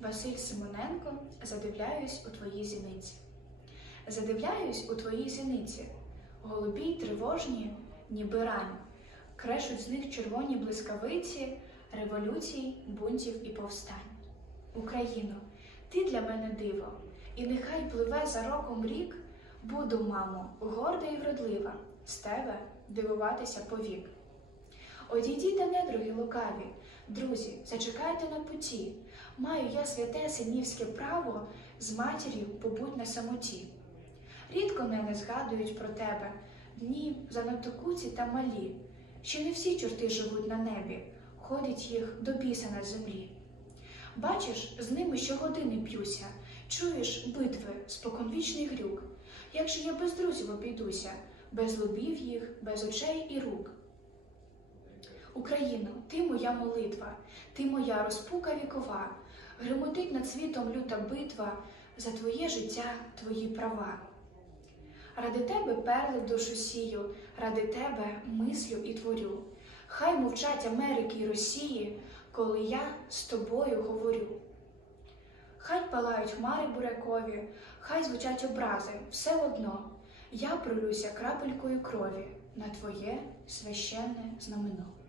Василь Симоненко, задивляюсь у твої зіниці. Задивляюсь у твої зіниці, голубі й тривожні, ніби рань, крешуть з них червоні блискавиці, революцій, бунтів і повстань. Україно, ти для мене диво, і нехай пливе за роком рік, буду, мамо, горда і вродлива, з тебе дивуватися повік. Одійдіть недруги лукаві, друзі, зачекайте на путі. Маю я святе синівське право з матір'ю побудь на самоті. Рідко мене згадують про тебе, дні занадто куці та малі. Ще не всі чорти живуть на небі, ходить їх до біса на землі. Бачиш, з ними щогодини п'юся, чуєш битви, споконвічний грюк. Як же я без друзів обійдуся, без лобів їх, без очей і рук. Україно, ти моя молитва, ти моя розпука вікова, гремотить над світом люта битва за твоє життя, твої права. Ради тебе перли душу сію, ради тебе мислю і творю. Хай мовчать Америки і Росії, коли я з тобою говорю. Хай палають хмари бурякові, хай звучать образи, все одно. Я пролюся крапелькою крові на твоє священне знамено.